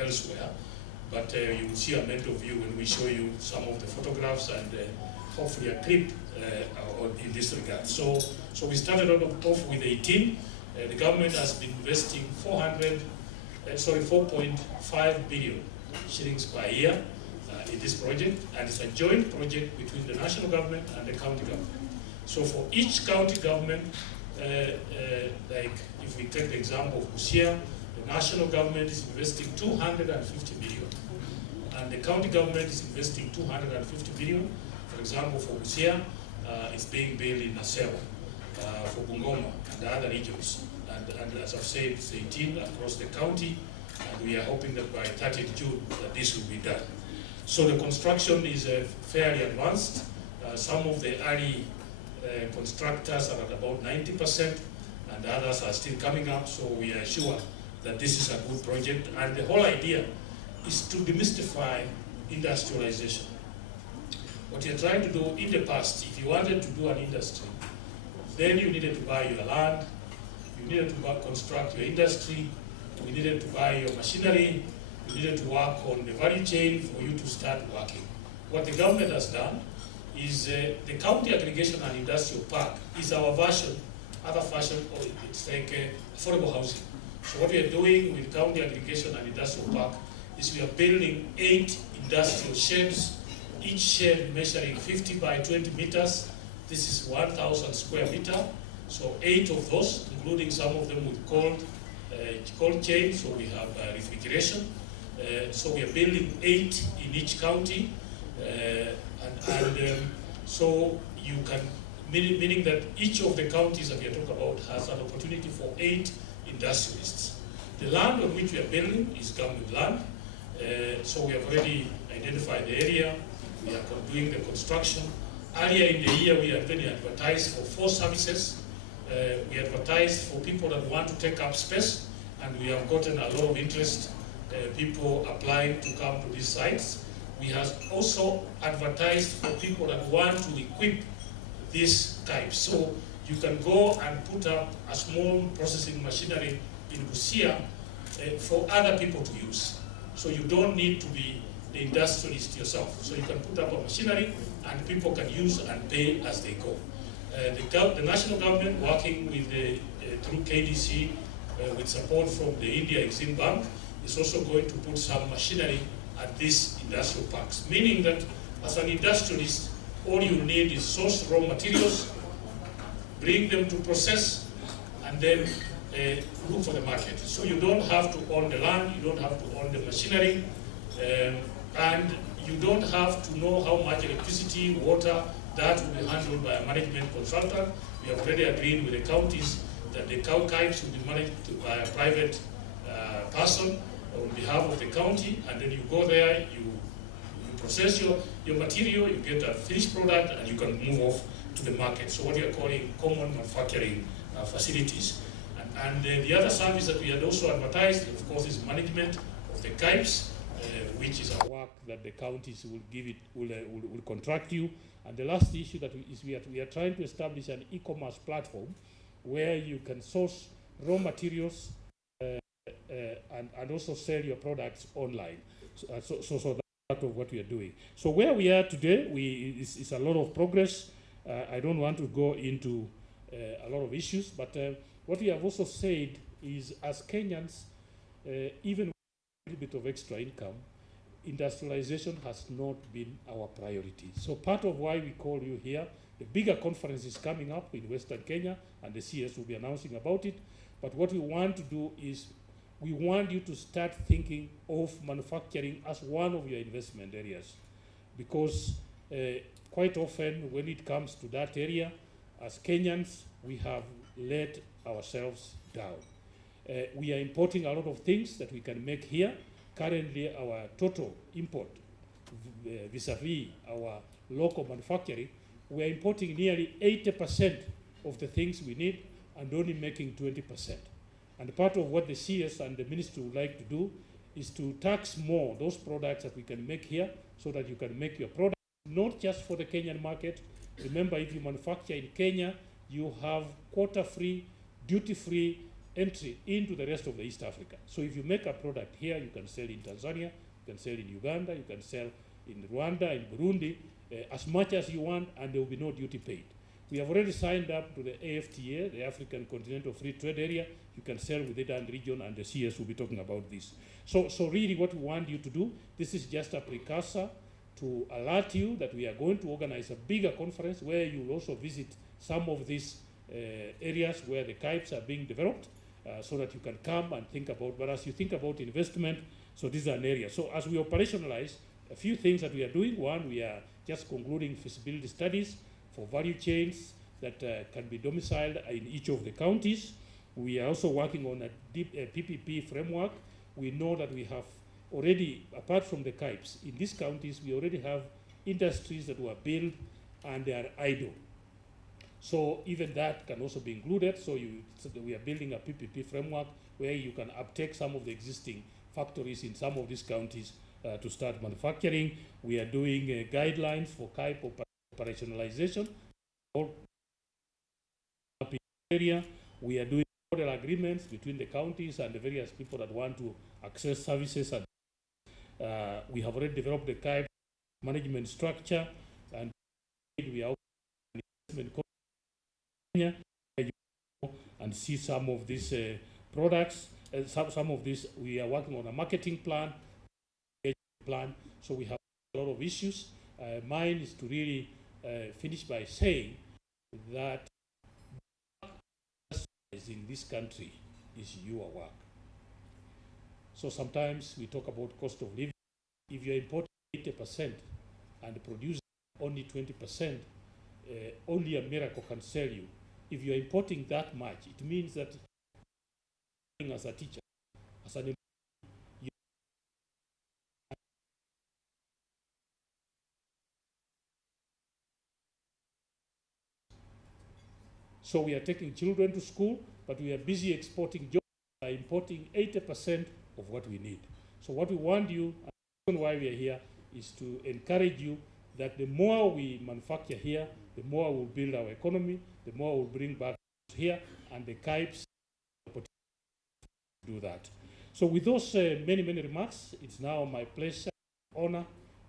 elsewhere. But you will see a mental view when we show you some of the photographs and hopefully a clip in this regard. So we started off with 18. The government has been investing 4.5 billion shillings per year in this project, and it's a joint project between the national government and the county government. So for each county government, like if we take the example of Busia, the national government is investing 250 million, and the county government is investing 250 million. For example, for Busia, it's being built in Naseo, for Bungoma and the other regions. And as I've said, it's 18 across the county, and we are hoping that by 30th June that this will be done. So the construction is fairly advanced. Some of the early constructors are at about 90%, and the others are still coming up, so we are sure that this is a good project. And the whole idea is to demystify industrialization. What you're trying to do in the past, if you wanted to do an industry, then you needed to buy your land, you needed to construct your industry, you needed to buy your machinery, you needed to work on the value chain for you to start working. What the government has done is the county aggregation and industrial park is our version, other version of it. It's like affordable housing. So what we are doing with county aggregation and industrial park is we are building 8 industrial sheds, each shed measuring 50 by 20 meters. This is 1,000 square meter. So 8 of those, including some of them with cold chain, so we have refrigeration. So we are building 8 in each county, so you can, meaning that each of the counties that we are talking about has an opportunity for 8 industrialists. The land on which we are building is government land, so we have already identified the area, we are doing the construction. Earlier in the year, we have been advertised for 4 services. We advertised for people that want to take up space, and we have gotten a lot of interest, people applying to come to these sites. We have also advertised for people that want to equip these CAIPs. So you can go and put up a small processing machinery in Busia for other people to use. So you don't need to be the industrialist yourself. So you can put up a machinery and people can use and pay as they go. The national government, working with through KDC, with support from the India Exim Bank, is also going to put some machinery at these industrial parks, meaning that as an industrialist, all you need is source raw materials, bring them to process, and then look for the market. So you don't have to own the land, you don't have to own the machinery, and you don't have to know how much electricity, water, that will be handled by a management consultant. We have already agreed with the counties that the CAIPs will be managed by a private person on behalf of the county, and then you go there, you process your material, you get a finished product, and you can move off to the market. So what we are calling common manufacturing facilities. And the other service that we had also advertised, of course, is management of the CAIPs, which is a work that the counties will give it, will contract you. And the last issue that we are trying to establish an e-commerce platform where you can source raw materials and also sell your products online. So that's part of what we are doing. So where we are today, is a lot of progress. I don't want to go into a lot of issues, but what we have also said is, as Kenyans, even with a little bit of extra income, industrialization has not been our priority. So part of why we call you here, the bigger conference is coming up in Western Kenya, and the CS will be announcing about it. But what we want to do is, we want you to start thinking of manufacturing as one of your investment areas, because quite often when it comes to that area, as Kenyans, we have let ourselves down. We are importing a lot of things that we can make here. Currently, our total import vis-a-vis our local manufacturing, we are importing nearly 80% of the things we need and only making 20%. And part of what the CS and the ministry would like to do is to tax more those products that we can make here, so that you can make your product not just for the Kenyan market. Remember, if you manufacture in Kenya, you have quota-free, duty-free entry into the rest of the East Africa. So if you make a product here, you can sell in Tanzania, you can sell in Uganda, you can sell in Rwanda, in Burundi, as much as you want, and there will be no duty paid. We have already signed up to the AFTA, the African Continental Free Trade Area. You can sell with it and region, and the CS will be talking about this. So really what we want you to do, this is just a precursor to alert you that we are going to organize a bigger conference where you will also visit some of these areas where the CAIPs are being developed, so that you can come and think about, but as you think about investment, so this is an area. So as we operationalize, a few things that we are doing. One, we are just concluding feasibility studies for value chains that can be domiciled in each of the counties. We are also working on a PPP framework. We know that we have already, apart from the CAIPs, in these counties, we already have industries that were built and they are idle. So even that can also be included. So we are building a PPP framework where you can uptake some of the existing factories in some of these counties to start manufacturing. We are doing guidelines for CAIP operationalization. Area. We are doing model agreements between the counties and the various people that want to access services. And we have already developed the CAIP management structure, and we are and see some of these products. Some of this, we are working on a marketing plan. So we have a lot of issues. Mine is to really finish by saying that in this country is your work. So sometimes we talk about cost of living. If you're importing 80% and producing only 20%, only a miracle can sell you. If you're importing that much, it means that as a teacher, as an so we are taking children to school, but we are busy exporting jobs by importing 80% of what we need. So what we want you, and the reason why we are here, is to encourage you that the more we manufacture here, the more we'll build our economy, the more we'll bring back here, and the CAIPs do that. So with those many remarks, it's now my pleasure, honor,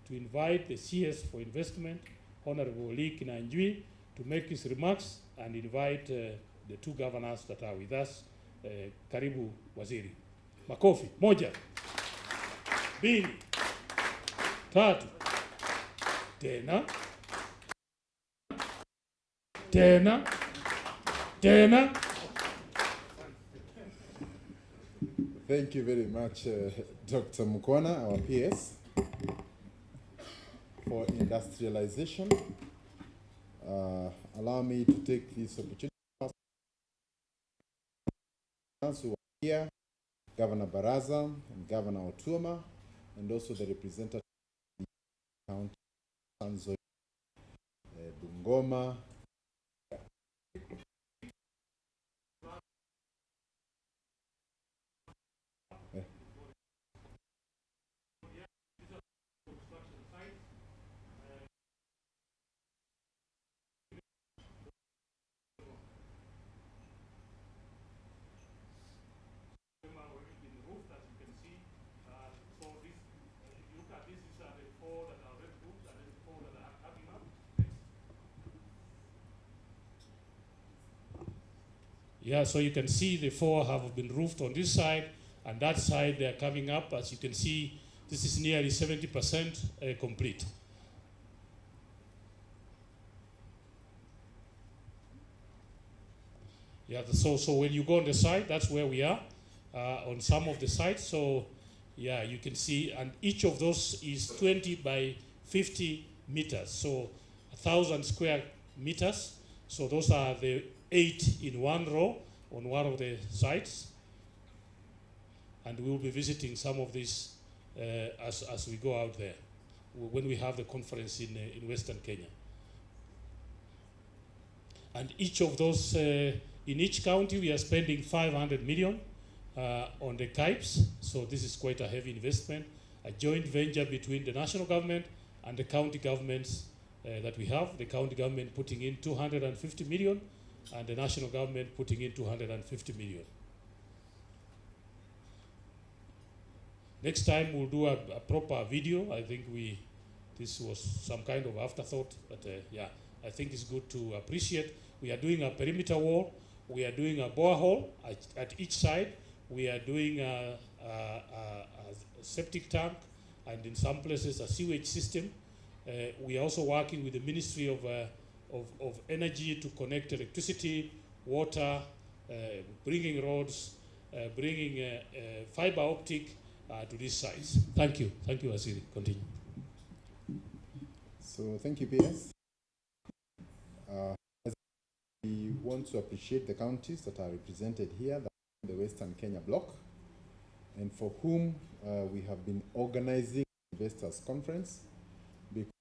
to invite the CS for Investment, Honorable Lee Kinanjui, to make his remarks and invite the two governors that are with us. Karibu Waziri. Makofi. Moja. Mbili. Tatu. Tena. Tena. Tena. Thank you very much, Dr. Mukwana, our PS, for industrialization. Allow me to take this opportunity who are here, Governor Baraza and Governor Otuoma, and also the representative of the county, Sanzo, Bungoma. Yeah, so you can see the four have been roofed on this side, and that side they are coming up. As you can see, this is nearly 70% complete. Yeah, so when you go on the site, that's where we are on some of the sites. So yeah, you can see, and each of those is 20 by 50 meters, so 1,000 square meters. So those are the 8 in one row on one of the sites, and we will be visiting some of these as we go out there when we have the conference in Western Kenya. And each of those, in each county, we are spending 500 million on the CAIPs. So this is quite a heavy investment, a joint venture between the national government and the county governments that we have. The county government putting in 250 million, and the national government putting in 250 million. Next time we'll do a proper video. I think this was some kind of afterthought, but yeah, I think it's good to appreciate. We are doing a perimeter wall. We are doing a borehole at each side. We are doing a septic tank, and in some places a sewage system. We are also working with the Ministry of Energy to connect electricity, water, bringing roads, bringing fiber optic to these sites. Thank you. Thank you, Waziri. Continue. So thank you, PS. We want to appreciate the counties that are represented here, the Western Kenya block, and for whom we have been organizing investors conference, because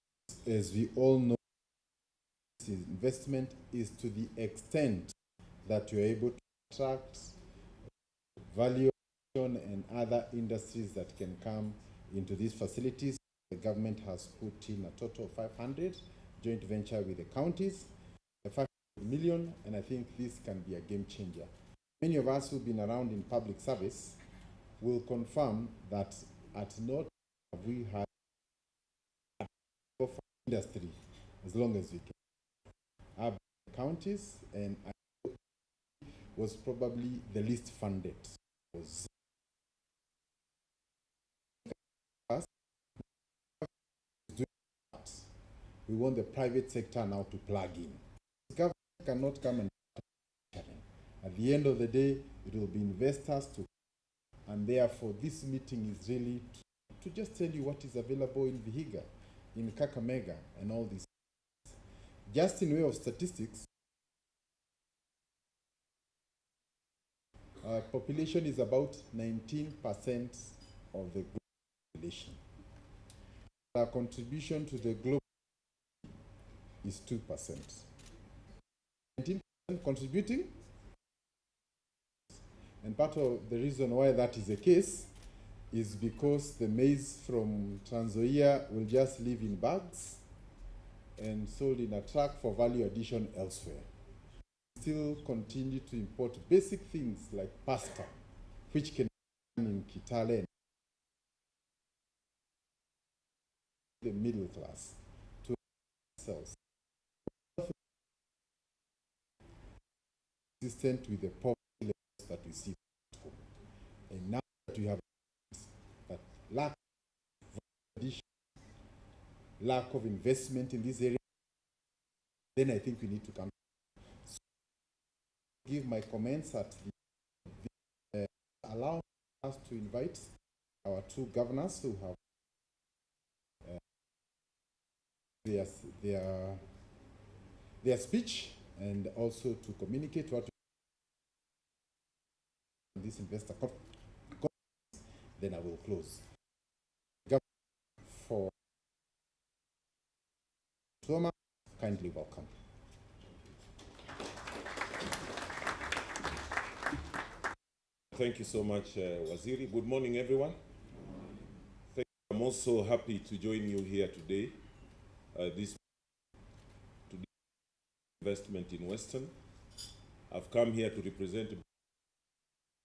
as we all know, this investment is to the extent that you're able to attract value and other industries that can come into these facilities. The government has put in a total of 500 joint venture with the counties, 500 million, and I think this can be a game changer. Many of us who've been around in public service will confirm that at not have we had industry as long as we can. Our counties, and I was probably the least funded. We want the private sector now to plug in. The government cannot come and at the end of the day, it will be investors to, and therefore this meeting is really to just tell you what is available in Vihiga, in Kakamega, and all these. Just in way of statistics, population is about 19% of the global population. Our contribution to the global is 2%. 19% contributing, and part of the reason why that is the case is because the maize from Trans Nzoia will just live in bags and sold in a truck for value addition elsewhere. Still continue to import basic things like pasta, which can be done in Kitale, the middle class, to themselves. Consistent with the poverty levels that we see at home. And now that we have that lack of investment in this area, then I think we need to come. So give my comments at the allow us to invite our two governors who have their speech, and also to communicate what this investor conference. Then I will close. For Toma, kindly welcome. Thank you so much, Waziri. Good morning, everyone. Thank you. I'm also happy to join you here today. This investment in Western. I've come here to represent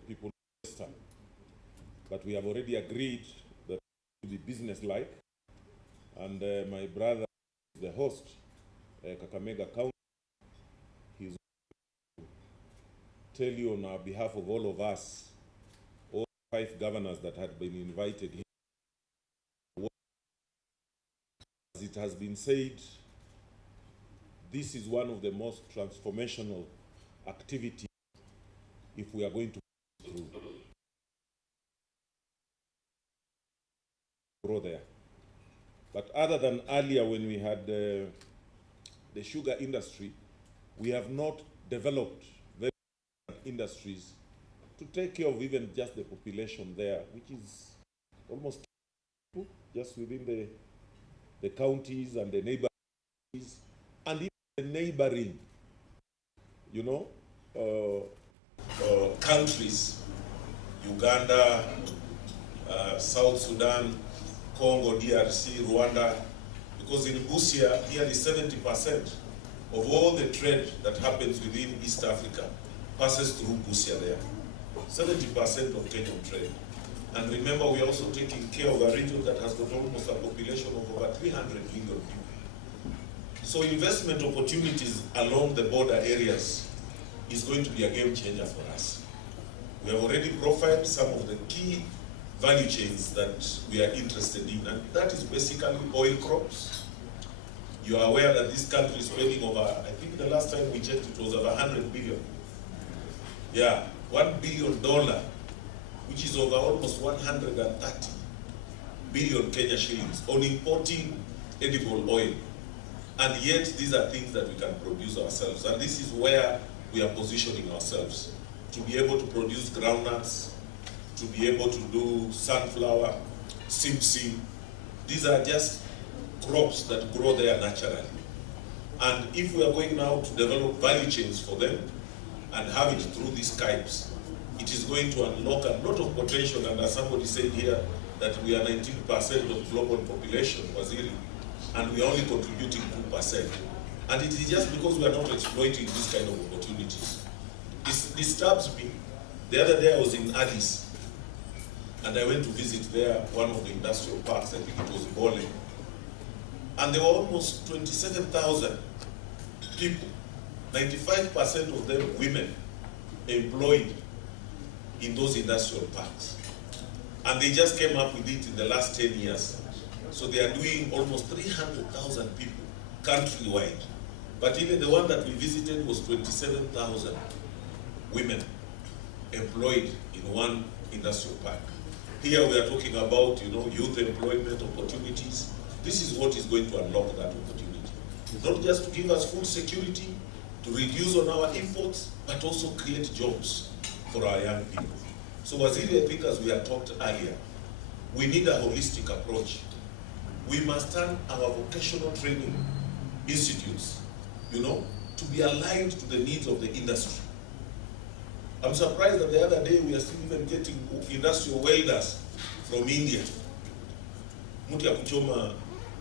people in Western, but we have already agreed that to be business-like, and my brother, the host, Kakamega County, he's tell you on our behalf of all of us, all 5 governors that had been invited here. As it has been said, this is one of the most transformational activities if we are going to grow there. But other than earlier when we had the sugar industry, we have not developed very industries to take care of even just the population there, which is almost just within the counties and the neighborhoods, and even the neighboring, countries, Uganda, South Sudan, Congo, DRC, Rwanda, because in Busia, nearly 70% of all the trade that happens within East Africa passes through Busia there. 70% of Kenyan trade. And remember, we are also taking care of a region that has got almost a population of over 300 million people. So investment opportunities along the border areas is going to be a game changer for us. We have already profiled some of the key value chains that we are interested in, and that is basically oil crops. You are aware that this country is spending over, I think the last time we checked it was over 100 billion. Yeah, $1 billion, which is over almost 130 billion Kenya shillings on importing edible oil. And yet these are things that we can produce ourselves. And this is where we are positioning ourselves, to be able to produce groundnuts, to be able to do sunflower, simsim. These are just crops that grow there naturally. And if we are going now to develop value chains for them and have it through these CAIPs, it is going to unlock a lot of potential. And as somebody said here, that we are 19% of global population, Waziri, and we are only contributing 2%. And it is just because we are not exploiting this kind of opportunities. This disturbs me. The other day I was in Addis, and I went to visit there, one of the industrial parks, I think it was Bole. And there were almost 27,000 people, 95% of them women, employed in those industrial parks. And they just came up with it in the last 10 years. So they are doing almost 300,000 people countrywide. But even the one that we visited was 27,000 women employed in one industrial park. Here we are talking about, youth employment opportunities. This is what is going to unlock that opportunity. Not just to give us food security, to reduce on our imports, but also create jobs for our young people. So Waziri, I think as we had talked earlier, we need a holistic approach. We must turn our vocational training institutes, to be aligned to the needs of the industry. I'm surprised that the other day we are still even getting industrial welders from India. Mtu ya kuchoma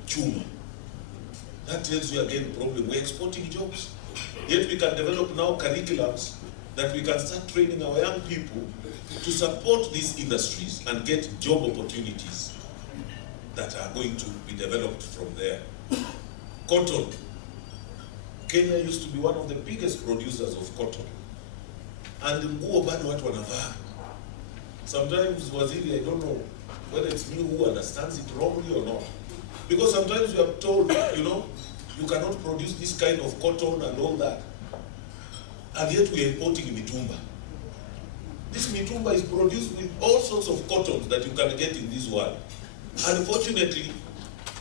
chuma. That tells you again the problem. We're exporting jobs. Yet we can develop now curriculums that we can start training our young people to support these industries and get job opportunities that are going to be developed from there. Cotton. Kenya used to be one of the biggest producers of cotton. And nguo bado watu wanavaa. Sometimes, Waziri, I don't know whether it's me who understands it wrongly or not. Because sometimes we are told, you cannot produce this kind of cotton and all that. And yet we are importing mitumba. This mitumba is produced with all sorts of cottons that you can get in this world. Unfortunately,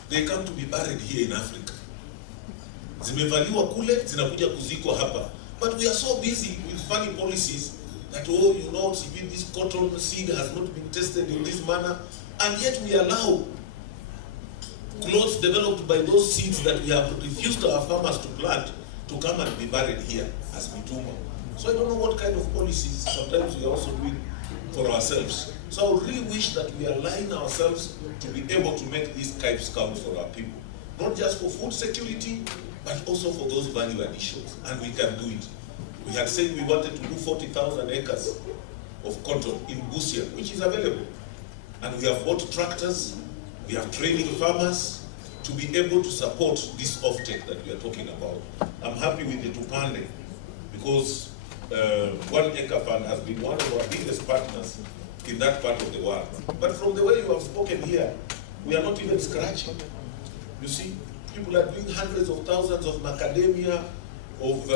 they come to be buried here in Africa. Zimevaliwa kule, zinakuja kuzikwa hapa. But we are so busy with funny policies that, this cotton seed has not been tested in this manner, and yet we allow clothes developed by those seeds that we have refused our farmers to plant to come and be buried here as mitumba. So I don't know what kind of policies sometimes we are also doing for ourselves. So I would really wish that we align ourselves to be able to make these CAIPs count for our people. Not just for food security, but also for those value additions, and we can do it. We had said we wanted to do 40,000 acres of cotton in Busia, which is available. And we have bought tractors, we are training farmers to be able to support this offtake that we are talking about. I'm happy with the Tupande, because 1 Acre Fund has been one of our biggest partners in that part of the world. But from the way you have spoken here, we are not even scratching. You see, people are doing hundreds of thousands of macadamia, of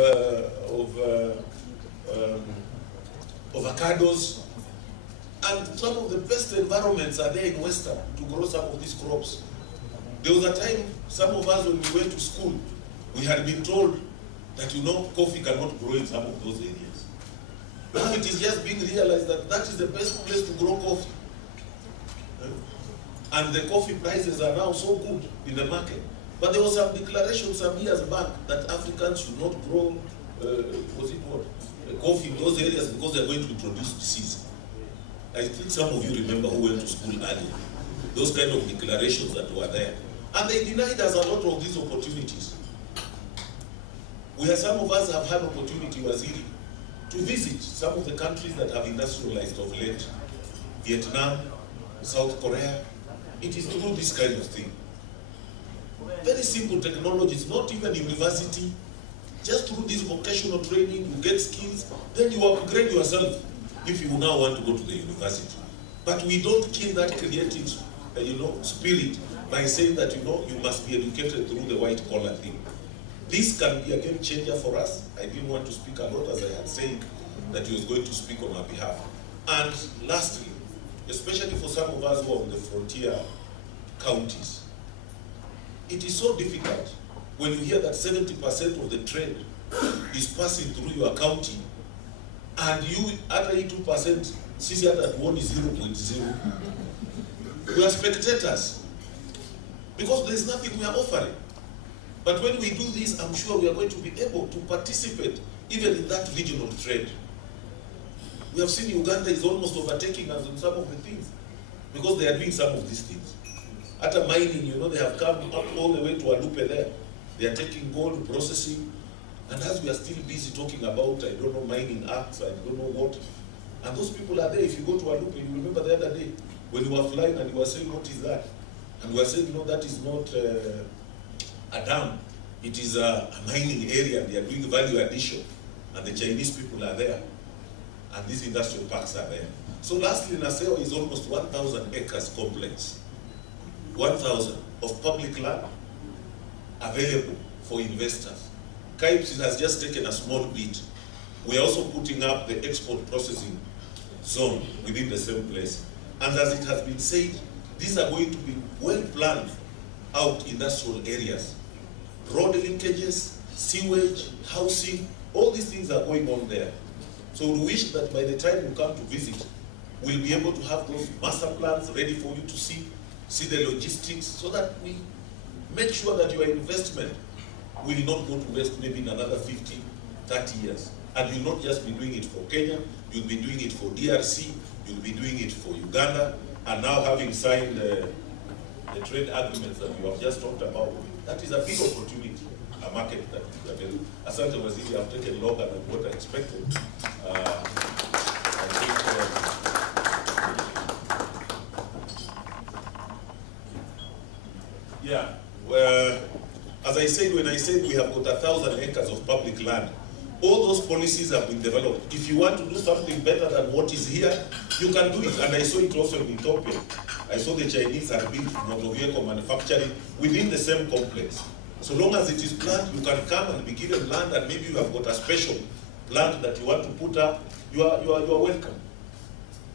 avocados, and some of the best environments are there in Western to grow some of these crops. There was a time, some of us when we went to school, we had been told that coffee cannot grow in some of those areas. Now it is just being realized that that is the best place to grow coffee. And the coffee prices are now so good in the market. But there was some declaration some years back that Africans should not grow, coffee in those areas because they are going to introduce disease. I think some of you remember who went to school earlier. Those kind of declarations that were there. And they denied us a lot of these opportunities. Some of us have had opportunity, Waziri, to visit some of the countries that have industrialized of late. Vietnam, South Korea. It is through this kind of thing. Very simple technologies, not even university. Just through this vocational training, you get skills, then you upgrade yourself if you now want to go to the university. But we don't kill that creative, spirit by saying that, you must be educated through the white collar thing. This can be a game changer for us. I didn't want to speak a lot, as I had said that he was going to speak on our behalf. And lastly, especially for some of us who are on the frontier counties, it is so difficult when you hear that 70% of the trade is passing through your county, and you, at 82%, sisi hata tuoni 0.0. We are spectators, because there is nothing we are offering. But when we do this, I'm sure we are going to be able to participate even in that regional trade. We have seen Uganda is almost overtaking us on some of the things, because they are doing some of these things. After mining, they have come up all the way to Alupe there. They are taking gold, processing, and as we are still busy talking about, I don't know, mining acts, I don't know what, and those people are there. If you go to Alupe, you remember the other day when you were flying and you were saying, what is that? And we were saying, no, that is not a dam. It is a mining area. They are doing value addition, and the Chinese people are there, and these industrial parks are there. So lastly, Naseo is almost 1,000 acres complex. 1,000 of public land available for investors. CAIPs has just taken a small bit. We are also putting up the export processing zone within the same place. And as it has been said, these are going to be well planned out industrial areas. Road linkages, sewage, housing, all these things are going on there. So we wish that by the time you come to visit, we'll be able to have those master plans ready for you to see the logistics, so that we make sure that your investment will not go to waste maybe in another 50, 30 years. And you'll not just be doing it for Kenya, you'll be doing it for DRC, you'll be doing it for Uganda, and now having signed the trade agreements that you have just talked about, that is a big opportunity, a market that is available. Asante Waziri, have taken longer than what I expected. I think, yeah, well, as I said, when I said we have got 1,000 acres of public land, all those policies have been developed. If you want to do something better than what is here, you can do it. And I saw it also in Ethiopia. I saw the Chinese had built motor vehicle manufacturing within the same complex. So long as it is planned, you can come and be given land, and maybe you have got a special land that you want to put up, you are welcome.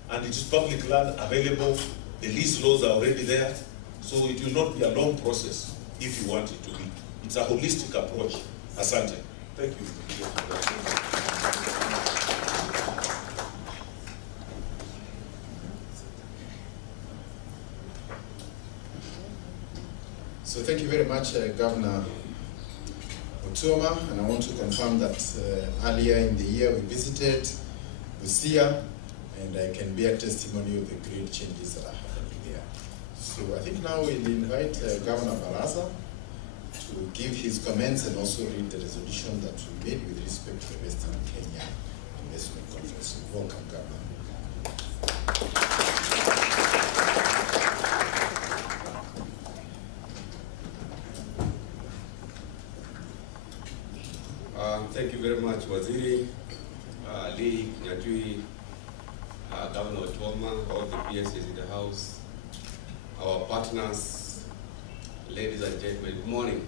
And it is public land available, the lease laws are already there. So it will not be a long process if you want it to be. It's a holistic approach. Asante. Thank you. So thank you very much, Governor Otuoma, and I want to confirm that earlier in the year we visited Busia, and I can bear testimony of the great changes that are happening there. So I think now we'll invite Governor Baraza to give his comments and also read the resolution that we made with respect to the Western Kenya Investment Conference. Welcome, Governor. Thank you very much, Waziri, Lee, Nyatui, Governor Otuoma, all the PSAs in the House, our partners, ladies and gentlemen, good morning.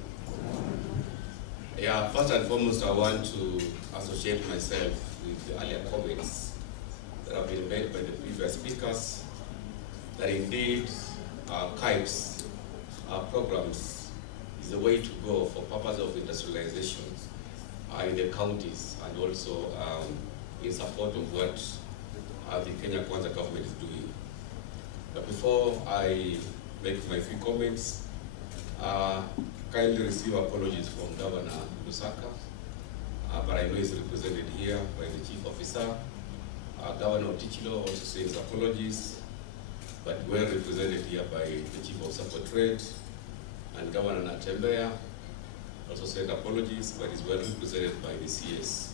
Yeah, first and foremost, I want to associate myself with the earlier comments that have been made by the previous speakers, that indeed CAIPs, programs, is the way to go for purpose of industrialization in the counties, and also in support of what the Kenya Kwanza government is doing. But before I make my few comments, kindly receive apologies from Governor Lusaka, but I know he's represented here by the Chief Officer. Governor Tichilo also sends apologies, but well represented here by the Chief Officer for Trade, and Governor Natembeya also sent apologies, but is well represented by the CS.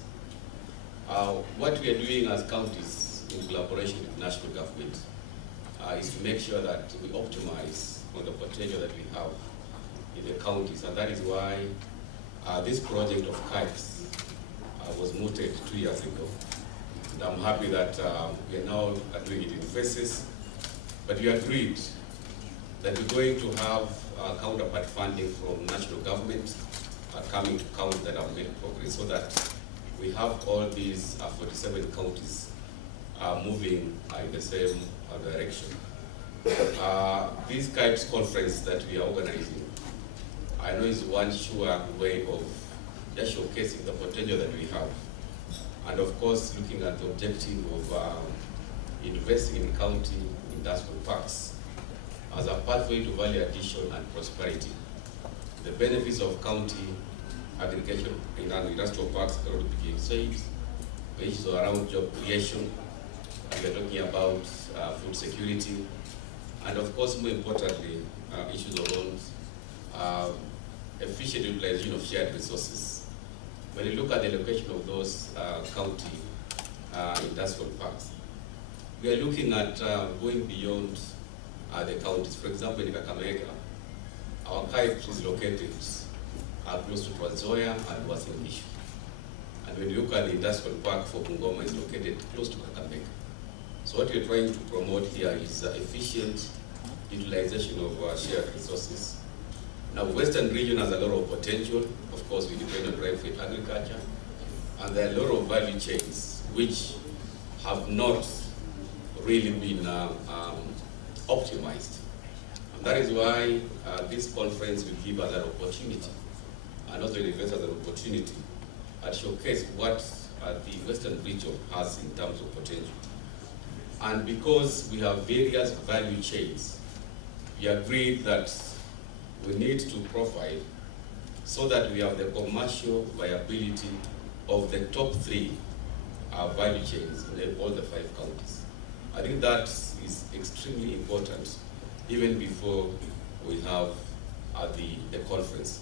What we are doing as counties in collaboration with national government, is to make sure that we optimize on the potential that we have in the counties. And that is why this project of CAIPs was mooted 2 years ago. And I'm happy that we are now doing it in phases. But we agreed that we're going to have counterpart funding from national government coming to counties that have made progress, so that we have all these 47 counties moving in the same direction. This CAIPs conference that we are organizing, I know is one sure way of just showcasing the potential that we have. And of course, looking at the objective of investing in county industrial parks as a pathway to value addition and prosperity. The benefits of county aggregation in industrial parks are already being said. The issues around job creation, and we are talking about food security, and of course, more importantly, issues around efficient utilization of shared resources. When you look at the location of those county industrial parks, we are looking at going beyond the counties. For example, in Kakamega, our CAIPs is located close to Transoya and Uasin Gishu. And when you look at the industrial park for Bungoma, is located close to Kakamega. So what we're trying to promote here is efficient utilization of shared resources. Now, Western region has a lot of potential. Of course, we depend on dry feed agriculture. And there are a lot of value chains which have not really been optimized. And that is why this conference will give us an opportunity, and also the investors an opportunity to showcase what the Western region has in terms of potential. And because we have various value chains, we agreed that we need to profile so that we have the commercial viability of the top 3 value chains in all the 5 counties. I think that is extremely important even before we have the conference.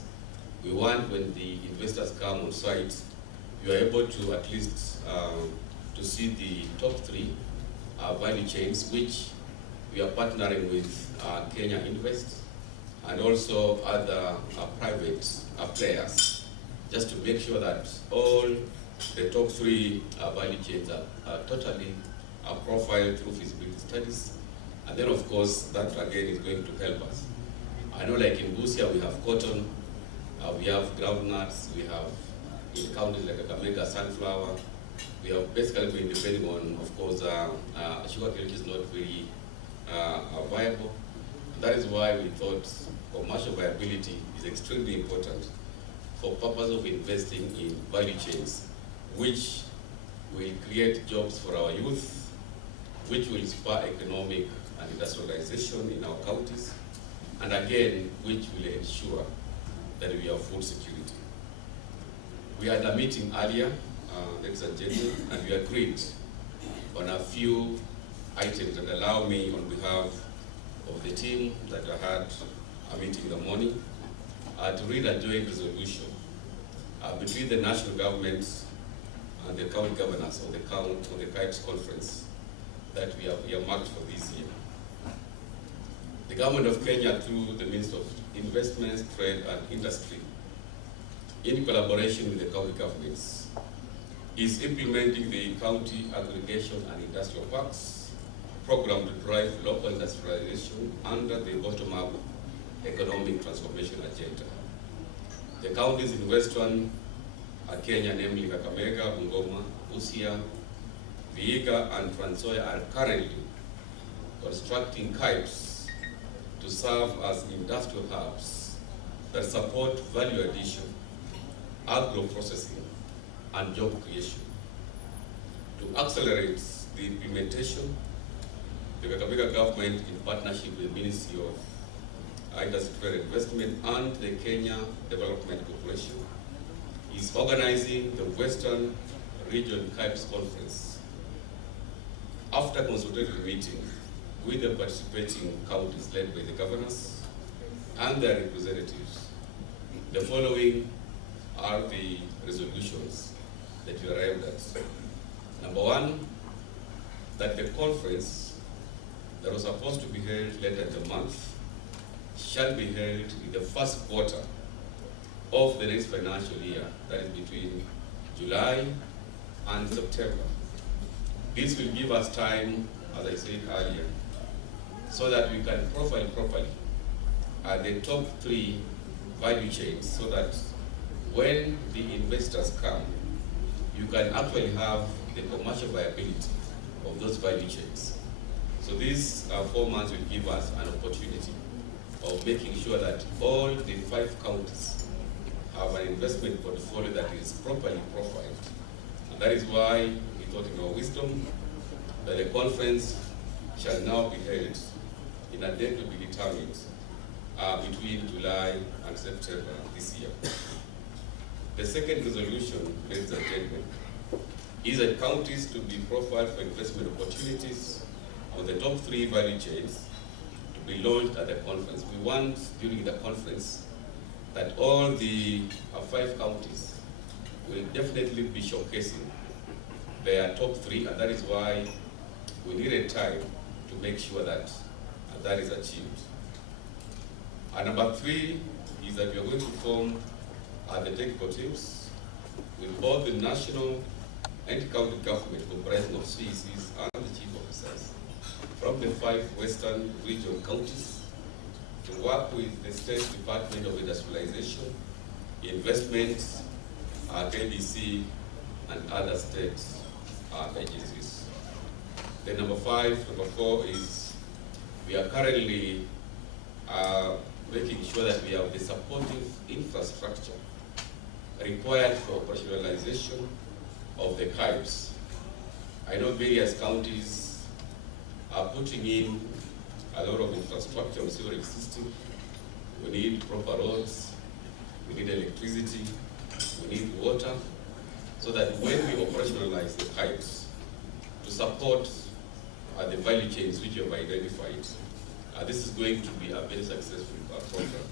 We want, when the investors come on site, you are able to at least to see the top 3 value chains, which we are partnering with Kenya Invest and also other private players, just to make sure that all the top 3 value chains are totally profiled through feasibility studies. And then, of course, that again is going to help us. I know, like in Busia, we have cotton, we have groundnuts, we have in counties like Kakamega, sunflower. We have basically been depending on, of course, sugar cane, which is not very viable. That is why we thought commercial viability is extremely important for purpose of investing in value chains, which will create jobs for our youth, which will spur economic and industrialization in our counties, and again, which will ensure that we have food security. We had a meeting earlier, ladies and gentlemen, and we agreed on a few items that allow me, on behalf of the team that I had a meeting in the morning, to read a joint resolution between the national government and the county governors on the CAIPs conference that we have earmarked for this year. The government of Kenya, through the Ministry of Investments, Trade and Industry, in collaboration with the county governments, is implementing the county aggregation and industrial parks program to drive local industrialization under the bottom-up economic transformation agenda. The counties in Western Kenya, namely Kakamega, Bungoma, Busia, Vihiga, and Transoya, are currently constructing CAIPs to serve as industrial hubs that support value addition, agro-processing, and job creation. To accelerate the implementation, the Kakamega government, in partnership with the Ministry of Industry, Trade and Investment and the Kenya Development Corporation, is organizing the Western Region CAIPs Conference. After consultative meeting with the participating counties led by the governors and their representatives, the following are the resolutions that we arrived at. Number 1, that the conference that was supposed to be held later in the month shall be held in the first quarter of the next financial year, that is between July and September. This will give us time, as I said earlier, so that we can profile properly the top 3 value chains, so that when the investors come, you can actually have the commercial viability of those value chains. So these 4 months will give us an opportunity of making sure that all the 5 counties have an investment portfolio that is properly profiled. And that is why we thought in our wisdom that the conference shall now be held in a date to be determined between July and September this year. The second resolution, ladies and gentlemen, is that counties to be profiled for investment opportunities on the top 3 value chains to be launched at the conference. We want, during the conference, that all the 5 counties will definitely be showcasing their top 3, and that is why we needed time to make sure that that is achieved. And number 3 is that we are going to form the technical teams with both the national and county government comprising of CECs and the chief officers from the 5 western regional counties to work with the State Department of Industrialization, Investment, KBC, and other state agencies. Then number 4 is we are currently making sure that we have the supportive infrastructure required for operationalization of the CAIPs. I know various counties are putting in a lot of infrastructure on sewerage system. We need proper roads, we need electricity, we need water, so that when we operationalize the CAIPs to support the value chains which you have identified, this is going to be a very successful program.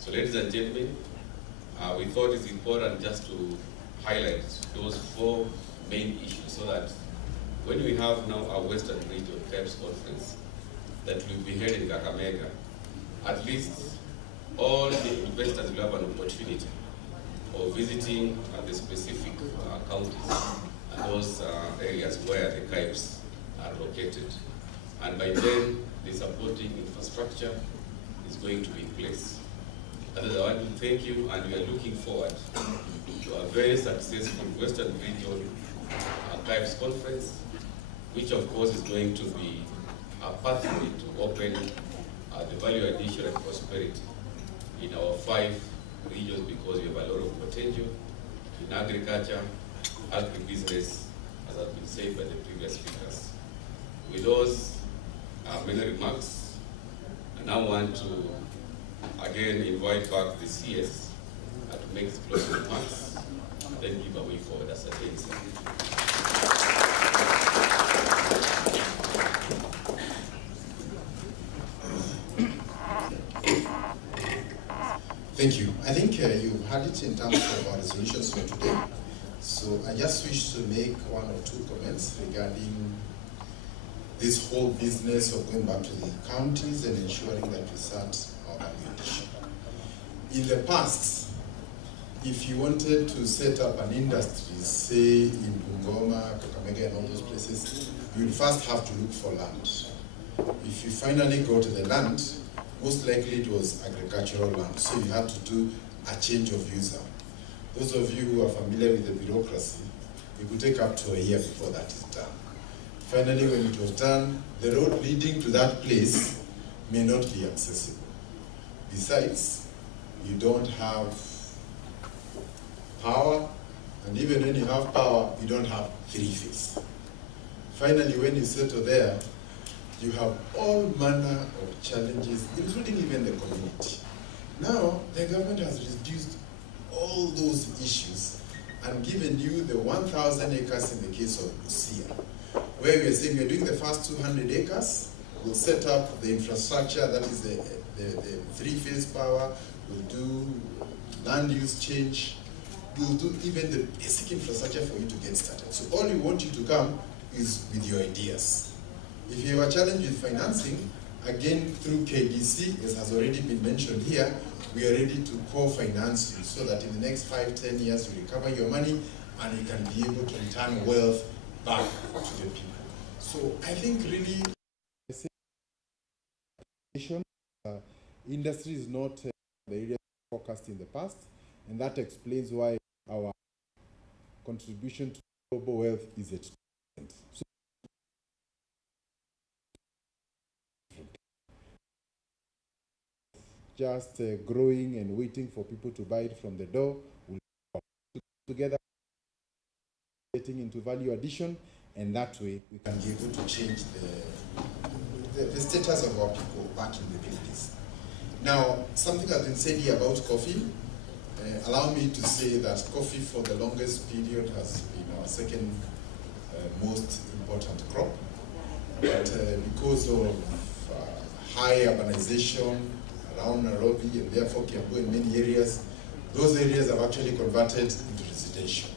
So ladies and gentlemen, we thought it's important just to highlight those 4 main issues so that when we have now our Western Region CAIPs conference that will be held in Kakamega, at least all the investors will have an opportunity of visiting the specific counties and those areas where the CAIPs are located. And by then, the supporting infrastructure is going to be in place. I want to thank you, and we are looking forward to a very successful Western Region CAIPs conference, which of course is going to be a pathway to open the value addition and prosperity in our 5 regions, because we have a lot of potential in agriculture, agribusiness, as has been said by the previous speakers. With those many remarks, I now want to again invite back the CS to make his closing remarks and then give a way forward as a thanks. Thank you. I think you've had it in terms of our resolutions for today. So I just wish to make 1 or 2 comments regarding this whole business of going back to the counties and ensuring that we start our value addition. In the past, if you wanted to set up an industry, say in Bungoma, Kakamega, and all those places, you would first have to look for land. If you finally go to the land, most likely it was agricultural land, so you had to do a change of user. Those of you who are familiar with the bureaucracy, it could take up to a year before that is done. Finally, when it was done, the road leading to that place may not be accessible. Besides, you don't have power, and even when you have power, you don't have 3-phase. Finally, when you settle there, you have all manner of challenges, including even the community. Now, the government has reduced all those issues and given you the 1,000 acres in the case of Busia, where we are saying we're doing the first 200 acres, we'll set up the infrastructure, that is the 3-phase power, we'll do land use change, we'll do even the basic infrastructure for you to get started. So all we want you to come is with your ideas. If you have a challenge with financing, again, through KDC, as has already been mentioned here, we are ready to co-finance you so that in the next 5-10 years you recover your money and you can be able to return wealth back to the people. So I think really industry is not the area focused in the past, and that explains why our contribution to global wealth is at 2%. So just growing and waiting for people to buy it from the door, we'll together getting into value addition, and that way we can be able to change the status of our people back in the villages. Now, something has been said here about coffee. Allow me to say that coffee for the longest period has been our second most important crop. But because of high urbanization around Nairobi and therefore Kiambu in many areas, those areas have actually converted into residential.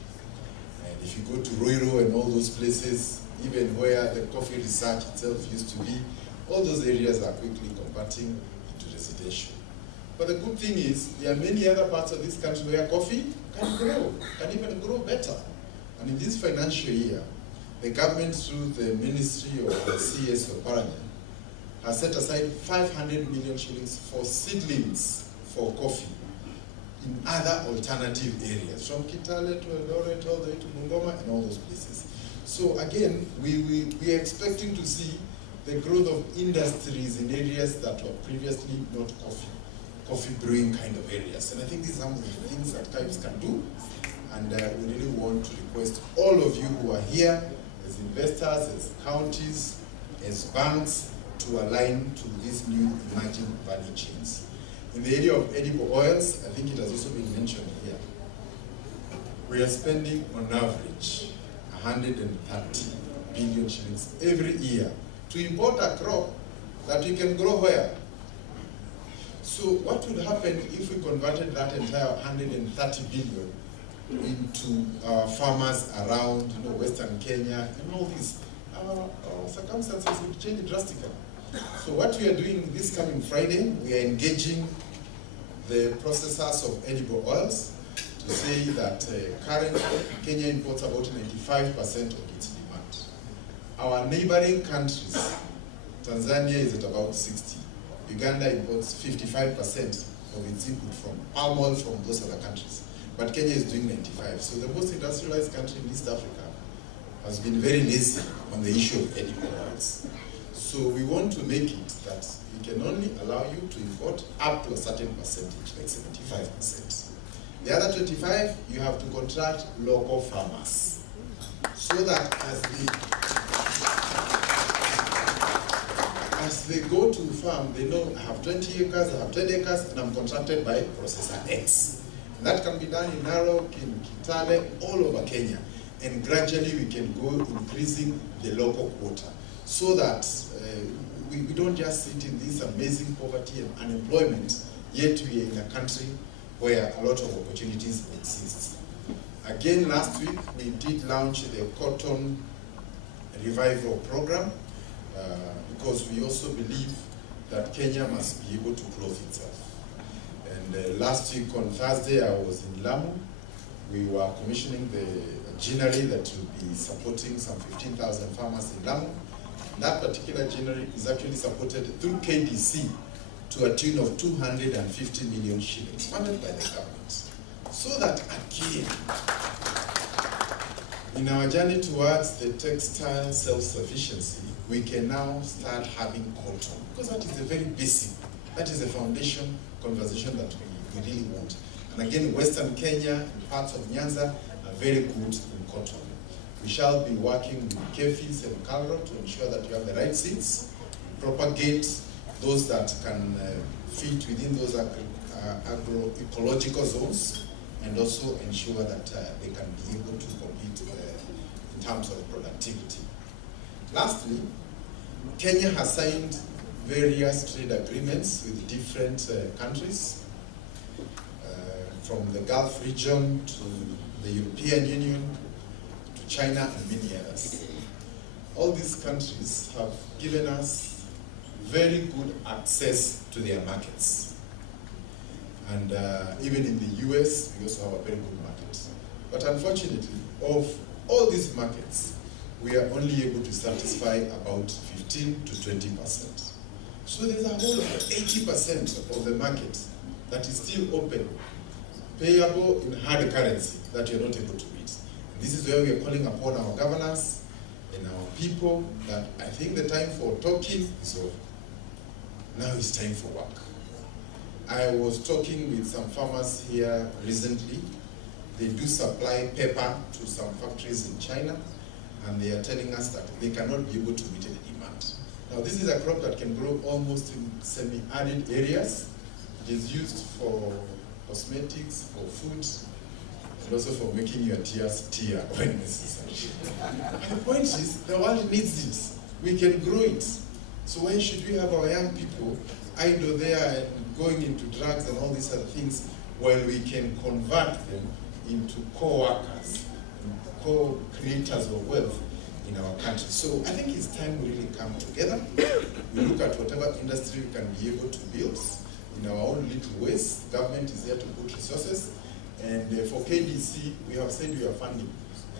And if you go to Ruiru and all those places, even where the coffee research itself used to be, all those areas are quickly converting into residential. But the good thing is, there are many other parts of this country where coffee can grow, can even grow better. And in this financial year, the government through the Ministry of CS or Parliament has set aside 500 million shillings for seedlings for coffee in other alternative areas, from Kitale to Eldoret all the way to Bungoma and all those places. So again, we are expecting to see the growth of industries in areas that were previously not coffee brewing kind of areas. And I think these are some of the things that CAIPs can do. And we really want to request all of you who are here, as investors, as counties, as banks, to align to these new emerging value chains. In the area of edible oils, I think it has also been mentioned here, we are spending on average 130 billion shillings every year to import a crop that we can grow where? So what would happen if we converted that entire 130 billion into farmers around Western Kenya and all these? Our circumstances would change drastically. So what we are doing this coming Friday, we are engaging the processors of edible oils to say that currently Kenya imports about 95% of its demand. Our neighboring countries, Tanzania is at about 60. Uganda imports 55% of its input from palm oil from those other countries. But Kenya is doing 95. So the most industrialized country in East Africa has been very lazy on the issue of edible oils. So we want to make it that we can only allow you to import up to a certain percentage, like 75%. The other 25, you have to contract local farmers, so that as they go to farm, they know I have 20 acres, I have 10 acres, and I'm contracted by processor X. And that can be done in Narok, in Kitale, all over Kenya. And gradually we can go increasing the local quota, so that we don't just sit in this amazing poverty and unemployment, yet we are in a country where a lot of opportunities exist. Again, last week we did launch the Cotton Revival Program, because we also believe that Kenya must be able to clothe itself. And last week on Thursday, I was in Lamu. We were commissioning the ginnery that will be supporting some 15,000 farmers in Lamu. And that particular ginnery is actually supported through KDC to a tune of 250 million shillings, funded by the government. So that again, in our journey towards the textile self-sufficiency, we can now start having cotton, because that is the very basic, that is the foundation conversation that we really want. And again, Western Kenya and parts of Nyanza are very good in cotton. We shall be working with CAIPs and CALRO to ensure that you have the right seeds, propagate those that can fit within those agroecological zones, and also ensure that they can be able to compete in terms of productivity. Lastly, Kenya has signed various trade agreements with different countries, from the Gulf region to the European Union, to China and many others. all these countries have given us very good access to their markets. And even in the US, we also have a very good market. But unfortunately, of all these markets, we are only able to satisfy about 15 to 20%. So there's a whole 80% of the market that is still open, payable in hard currency that you're not able to meet. And this is where we are calling upon our governors and our people that I think the time for talking is over. Now it's time for work. I was talking with some farmers here recently. They do supply paper to some factories in China, and they are telling us that they cannot be able to meet the demand. Now this is a crop that can grow almost in semi-arid areas. It is used for cosmetics, for food, and also for making your tears tear when necessary. And the point is, the world needs it. We can grow it. So why should we have our young people idle there and going into drugs and all these other things while we can convert them into co-workers, co-creators of wealth in our country? So I think it's time we really come together. We look at whatever industry we can be able to build in our own little ways. Government is there to put resources. And for KDC, we have said we are funding.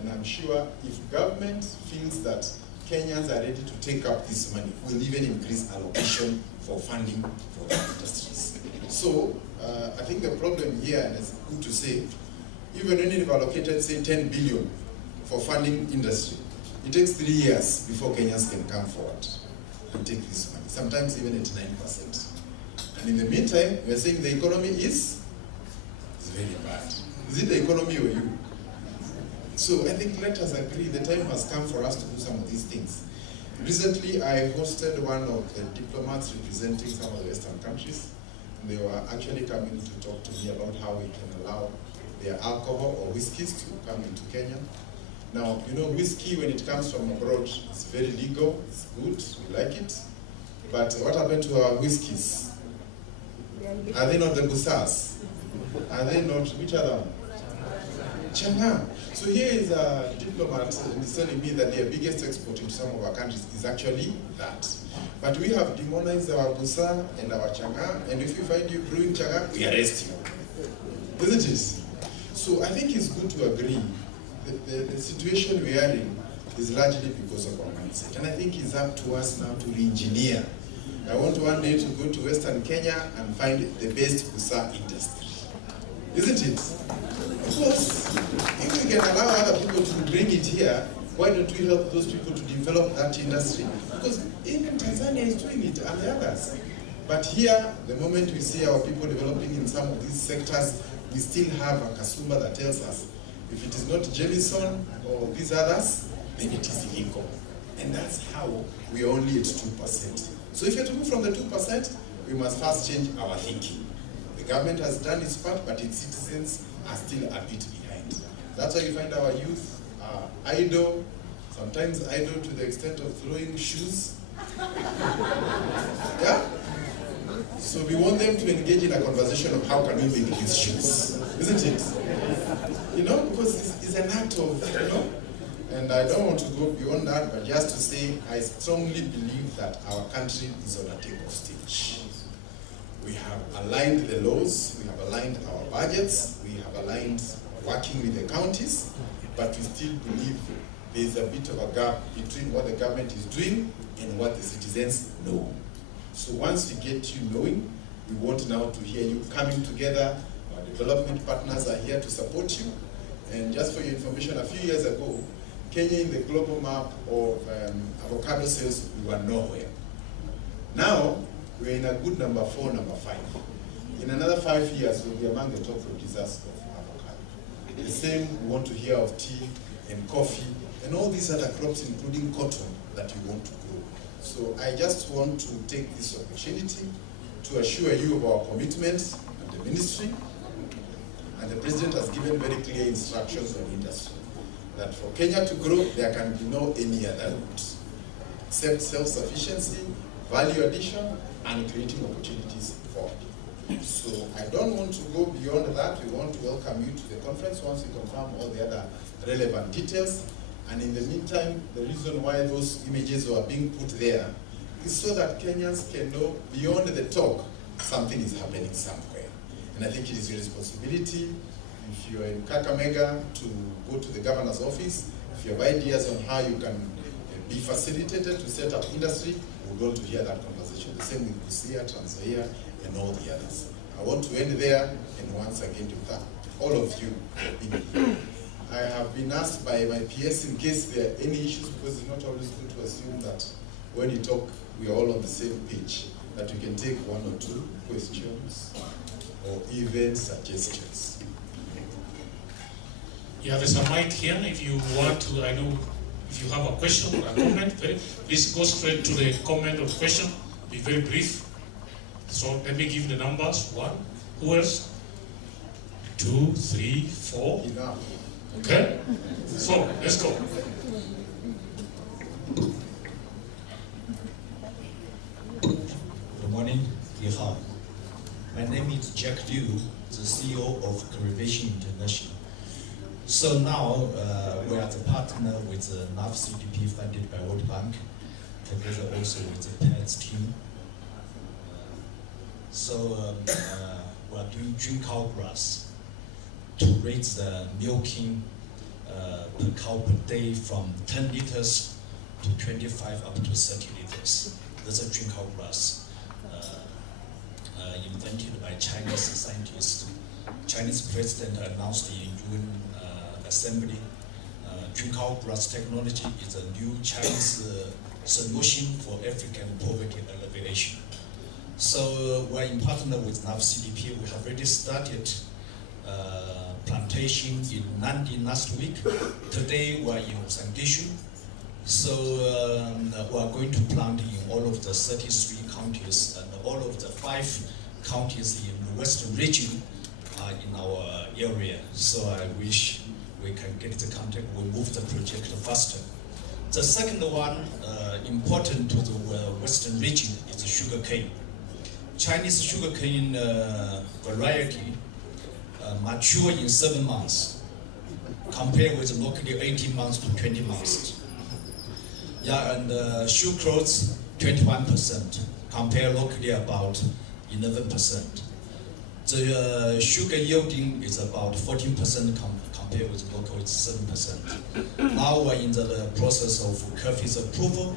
And I'm sure if government feels that Kenyans are ready to take up this money, we'll even increase allocation for funding for the industries. So I think the problem here, and it's good to say, even when you've allocated, say, 10 billion for funding industry, it takes 3 years before Kenyans can come forward and take this money, sometimes even at 9%. And in the meantime, we're saying the economy is very bad. Is it the economy or you? So I think let us agree the time has come for us to do some of these things. Recently, I hosted one of the diplomats representing some of the Western countries. They were actually coming to talk to me about how we can allow their alcohol or whiskeys to come into Kenya. Now, you know, whiskey, when it comes from abroad, it's very legal, it's good, we like it. But what happened to our whiskeys? Are they not the Busas? Are they not, which other one? China. So here is a diplomat and he's telling me that their biggest export into some of our countries is actually that. But we have demonized our Busa and our Changa, and if we find you brewing Changa, we arrest you. Isn't it? So I think it's good to agree that the situation we are in is largely because of our mindset. And I think it's up to us now to re-engineer. I want one day to go to Western Kenya and find the best Busa industry. Isn't it? Because if we can allow other people to bring it here, why don't we help those people to develop that industry? Because even Tanzania is doing it and the others. But here, the moment we see our people developing in some of these sectors, we still have a Kasumba that tells us, if it is not Jemison or these others, then it is illegal. And that's how we are only at 2%. So if you have to move from the 2%, we must first change our thinking. The government has done its part, but its citizens are still a bit behind. That's why you find our youth are idle, sometimes idle to the extent of throwing shoes. Yeah? So we want them to engage in a conversation of how can we make these shoes, isn't it? You know, because it's an act of, you know, and I don't want to go beyond that, but just to say, I strongly believe that our country is on a take-off stage. We have aligned the laws, we have aligned our budgets, we have aligned working with the counties, but we still believe there's a bit of a gap between what the government is doing and what the citizens know. So once we get you knowing, we want now to hear you coming together. Our development partners are here to support you. And just for your information, a few years ago, Kenya in the global map of avocado sales, we were nowhere. Now, we're in a good number 4, number 5. In another 5 years, we'll be among the top producers of avocado. The same, we want to hear of tea and coffee and all these other crops, including cotton, that we want to grow. So I just want to take this opportunity to assure you of our commitment at the ministry. And the President has given very clear instructions on industry, that for Kenya to grow, there can be no any other route, except self-sufficiency, value addition, and creating opportunities for people. So I don't want to go beyond that. We want to welcome you to the conference once we confirm all the other relevant details. And in the meantime, the reason why those images were being put there is so that Kenyans can know beyond the talk, something is happening somewhere. And I think it is your responsibility, if you are in Kakamega, to go to the governor's office. If you have ideas on how you can be facilitated to set up industry, we'd want to hear that conversation. The same with Busia, Trans Nzoia, and all the others. I want to end there, and once again to thank all of you for being here. I have been asked by my PS in case there are any issues, because it's not always good to assume that when you talk, we are all on the same page, that we can take one or two questions or even suggestions. Yeah, there's a mic here. If you want to, I know if you have a question or a comment, please go straight to the comment or question. Be very brief. So let me give the numbers. 1. Who else? 2, 3, 4. Enough. Okay? So, let's go. Good morning, Yihan. My name is Jack Liu, the CEO of Cultivation International. So now we are the partner with the NAF CDP funded by World Bank, together also with the PETS team. So we are doing drink cow grass to raise the milking per cow per day from 10 liters to 25 up to 30 liters. That's a drink cow grass invented by Chinese scientists. Chinese president announced in UN Assembly. Drink cow grass technology is a new Chinese solution for African poverty alleviation. So we're in partner with NAF CDP. We have already started plantation in Nandi last week. Today we're in Sangishu. So we are going to plant in all of the 33 counties, and all of the 5 counties in the western region are in our area. So I wish we can get the contact, we move the project faster. The second one, important to the western region, is sugar cane. Chinese sugarcane variety mature in 7 months, compared with locally 18 months to 20 months. Yeah, and sucrose 21%, compared locally about 11%. The sugar yielding is about 14% compared with local, it's 7%. Now we're in the process of CAIPs approval.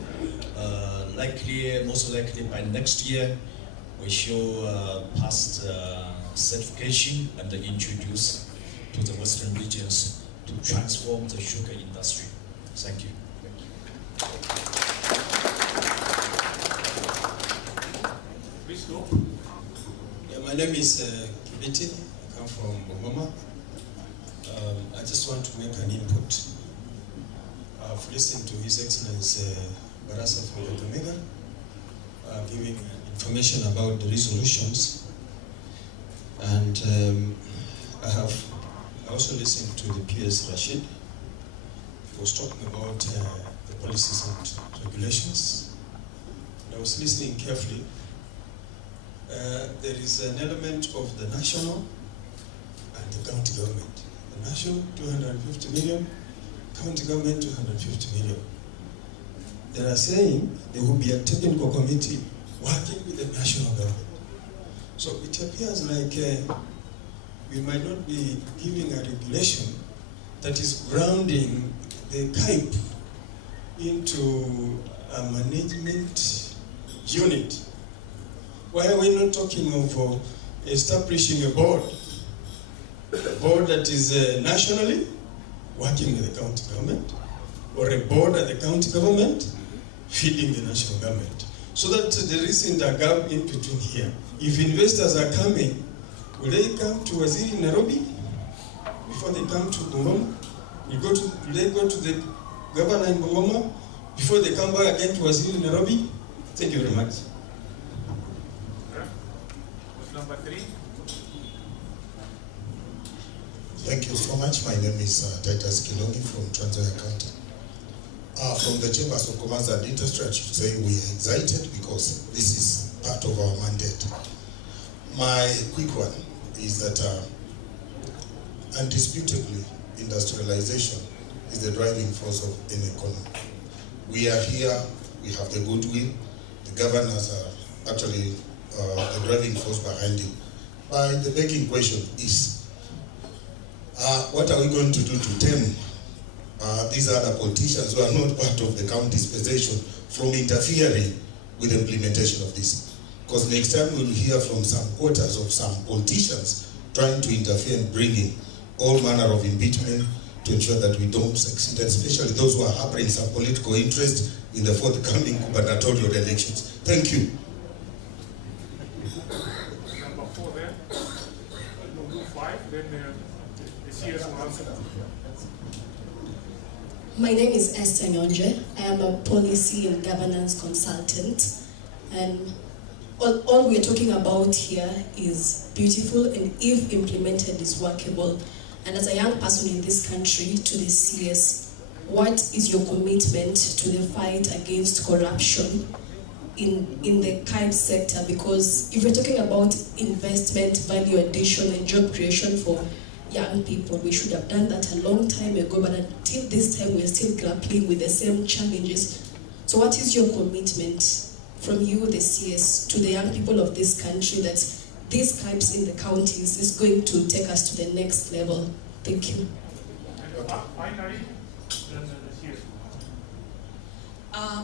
Most likely by next year, we shall pass the certification and introduce to the western regions to transform the sugar industry. Thank you. Please go. Yeah, my name is Kibiti. I come from Bungoma. I just want to make an input. I've listened to His Excellency Barasa from Kakamega giving information about the resolutions, and I also listened to the PS Rashid, who was talking about the policies and regulations. I was listening carefully. There is an element of the national and the county government. The national, 250 million, county government, 250 million. They are saying there will be a technical committee working with the national government. So it appears like we might not be giving a regulation that is grounding the CAIP into a management unit. Why are we not talking of establishing a board that is nationally working with the county government, or a board at the county government feeding the national government, so that there isn't a gap in between here. If investors are coming, will they come to Waziri in Nairobi before they come to Bungoma? Will they go to the governor in Bungoma before they come back again to Waziri in Nairobi? Thank you very much. Number 3. Thank you so much. My name is Titus Kilongi from Trans Nzoia County. From the Chambers of Commerce and Industry, I should say we are excited because this is part of our mandate. My quick one is that undisputably industrialization is the driving force of any economy. We are here, we have the goodwill, the governors are actually the driving force behind it. But the begging question is, what are we going to do to tame these other politicians who are not part of the county's possession from interfering with the implementation of this? Because next time we'll hear from some quarters of some politicians trying to interfere and bringing all manner of impeachment to ensure that we don't succeed, especially those who are harboring some political interest in the forthcoming gubernatorial elections. Thank you. Number 4 there. We'll do 5, then the CS will answer. My name is Esther Nyonje. I am a policy and governance consultant. And all we're talking about here is beautiful and if implemented is workable. And as a young person in this country, to the CS, what is your commitment to the fight against corruption in the CAIPs sector? Because if we're talking about investment, value addition, and job creation for young people, we should have done that a long time ago, but until this time, we're still grappling with the same challenges. So what is your commitment from you, the CS, to the young people of this country that these CAIPs in the counties is going to take us to the next level? Thank you. Finally, then the CS.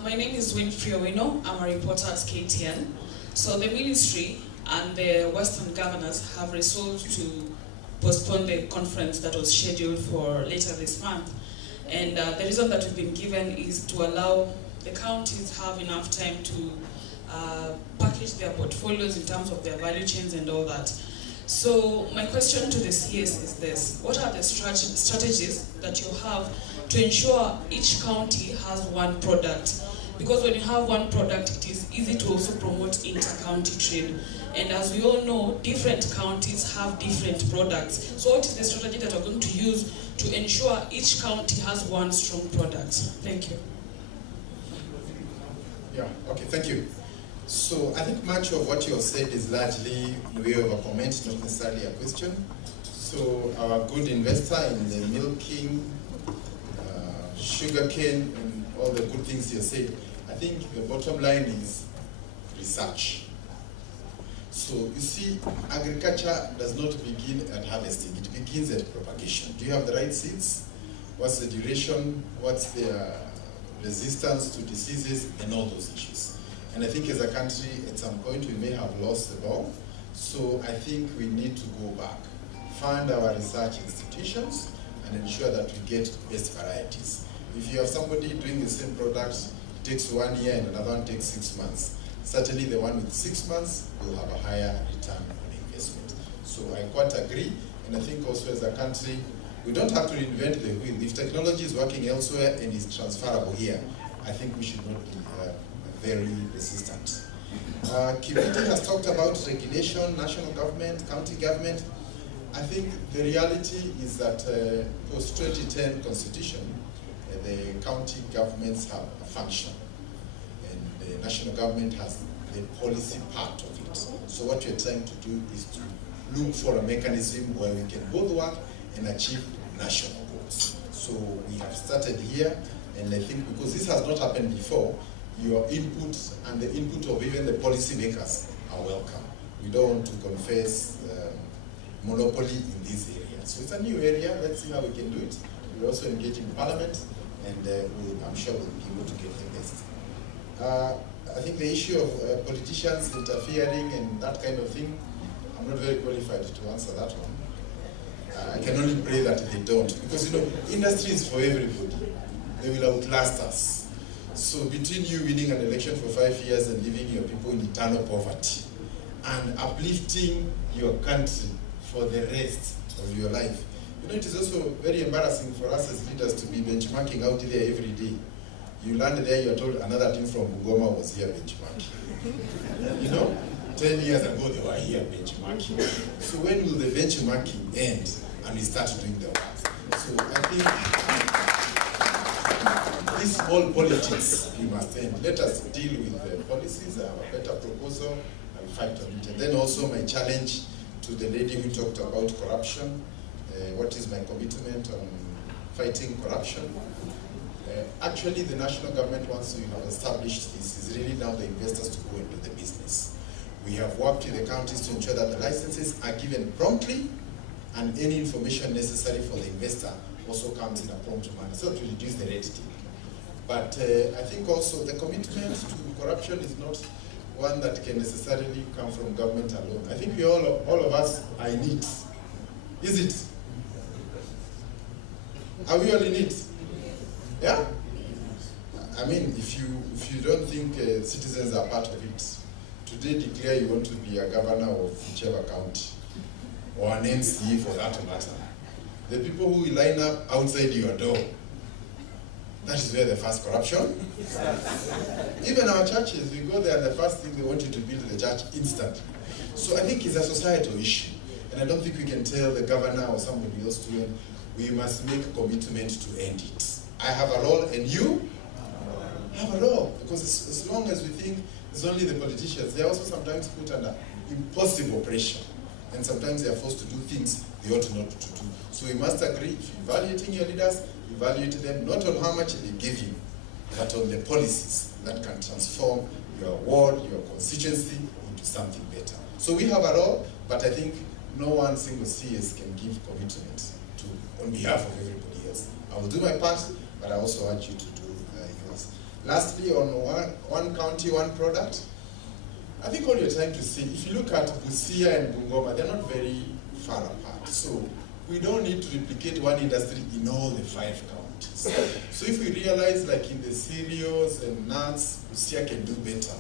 My name is Winfrey Owino. I'm a reporter at KTN. So the ministry and the Western governors have resolved to postpone the conference that was scheduled for later this month. And the reason that we've been given is to allow the counties have enough time to package their portfolios in terms of their value chains and all that. So my question to the CS is this: what are the strategies that you have to ensure each county has one product? Because when you have one product, it is easy to also promote inter-county trade. And as we all know, different counties have different products. So what is the strategy that we're going to use to ensure each county has one strong product? Thank you. Yeah, okay, thank you. So I think much of what you have said is largely in the way of a comment, not necessarily a question. So our good investor in the milking, sugarcane, and all the good things you said, I think the bottom line is research. So you see, agriculture does not begin at harvesting, it begins at propagation. Do you have the right seeds? What's the duration? What's the resistance to diseases and all those issues? And I think as a country, at some point, we may have lost the ball. So I think we need to go back, fund our research institutions, and ensure that we get best varieties. If you have somebody doing the same product, it takes 1 year and another one takes 6 months. Certainly the one with 6 months will have a higher return on investment. So I quite agree, and I think also as a country, we don't have to reinvent the wheel. If technology is working elsewhere and is transferable here, I think we should not be very resistant. Kibiti has talked about regulation, national government, county government. I think the reality is that post-2010 constitution, the county governments have a function, and the national government has the policy part of it. So what we're trying to do is to look for a mechanism where we can both work and achieve national goals. So we have started here, and I think because this has not happened before, your input and the input of even the policy makers are welcome. We don't want to confess monopoly in this area. So it's a new area, let's see how we can do it. We'll also engage in parliament, and I'm sure we'll be able to get the best. I think the issue of politicians interfering and that kind of thing, I'm not very qualified to answer that one. I can only pray that they don't, because industry is for everybody. They will outlast us. So between you winning an election for 5 years and leaving your people in eternal poverty and uplifting your country for the rest of your life, it is also very embarrassing for us as leaders to be benchmarking out there every day. You land there, you're told another team from Bugoma was here benchmarking. 10 years ago they were here benchmarking. So when will the benchmarking end and we start doing the work? So I think this whole politics, we must end. Let us deal with the policies, have a better proposal, and fight on it. And then also my challenge to the lady who talked about corruption, what is my commitment on fighting corruption. Actually, the national government, once we have established this, is really now the investors to go into the business. We have worked with the counties to ensure that the licenses are given promptly and any information necessary for the investor also comes in a prompt manner, so to reduce the red tape. But I think also the commitment to corruption is not one that can necessarily come from government alone. I think we all of us are in it. Is it? Are we all in it? Yeah? I mean, if you don't think citizens are part of it, today declare you want to be a governor of whichever county, or an MC for that matter. The people who will line up outside your door, that is where the first corruption. Even our churches, we go there and the first thing they want you to build the church instantly. So I think it's a societal issue. And I don't think we can tell the governor or somebody else to end. We must make a commitment to end it. I have a role and you have a role. Because as long as we think it's only the politicians, they are also sometimes put under impossible pressure. And sometimes they are forced to do things they ought not to do. So we must agree, if you're evaluating your leaders, evaluate them not on how much they give you, but on the policies that can transform your ward, your constituency into something better. So we have a role, but I think no one single CS can give commitment on behalf of everybody else. I will do my part, but I also urge you to do yours. Lastly, on one county, one product, I think all you're trying to see, if you look at Busia and Bungoma, they're not very far apart. So we don't need to replicate one industry in all the 5 counties. So if we realize, like in the cereals and nuts, Busia can do better,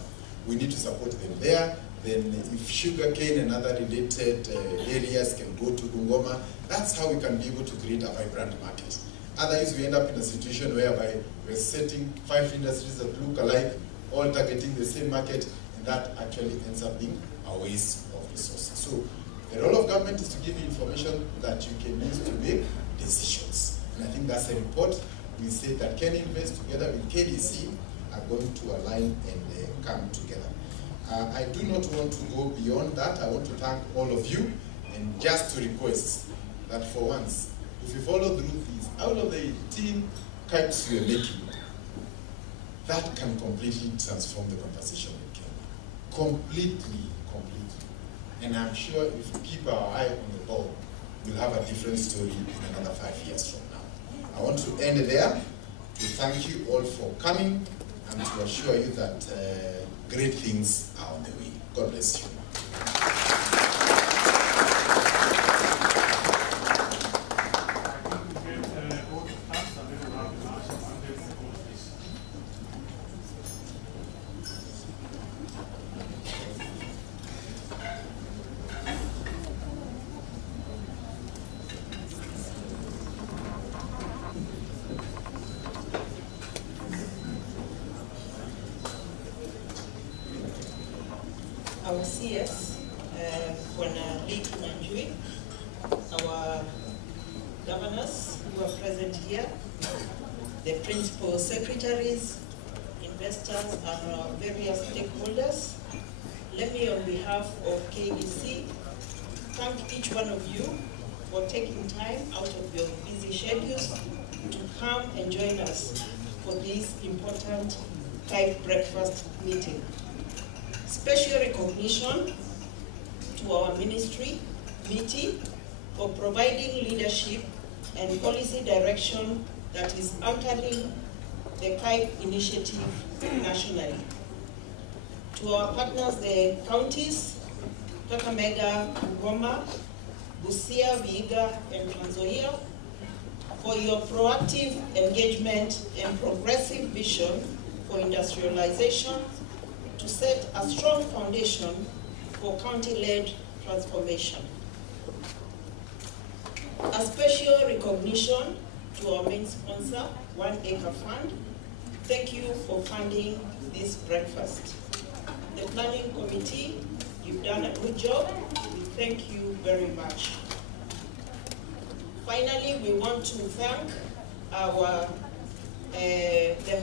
we need to support them there. Then if sugarcane and other related areas can go to Bungoma, that's how we can be able to create a vibrant market. Otherwise, we end up in a situation whereby we're setting 5 industries that look alike, all targeting the same market, and that actually ends up being a waste of resources. So the role of government is to give you information that you can use to make decisions. And I think that's a report. We say that Can Invest together with KDC are going to align and come together. I do not want to go beyond that. I want to thank all of you, and just to request that for once, if you follow through these, out of the 18 CAIPs we are making, that can completely transform the conversation in Kenya. Completely. And I'm sure if we keep our eye on the ball, we'll have a different story in another 5 years from now. I want to end there to thank you all for coming and to assure you that great things are on the way. God bless you. Our CS, our governors who are present here, the principal secretaries, investors, and our various stakeholders. Let me, on behalf of KDC, thank each one of you for taking time out of your busy schedules to come and join us for this important CAIP breakfast meeting. Special recognition to our ministry, MITI, for providing leadership and policy direction that is anchoring the CAIP initiative nationally. To our partners, the counties, Kakamega, Bungoma, Busia, Vihiga, and Trans Nzoia, for your proactive engagement and progressive vision for industrialization to set a strong foundation for county-led transformation. A special recognition to our main sponsor, One Acre Fund. Thank you for funding this breakfast. The planning committee, you've done a good job. We thank you very much. Finally, we want to thank our the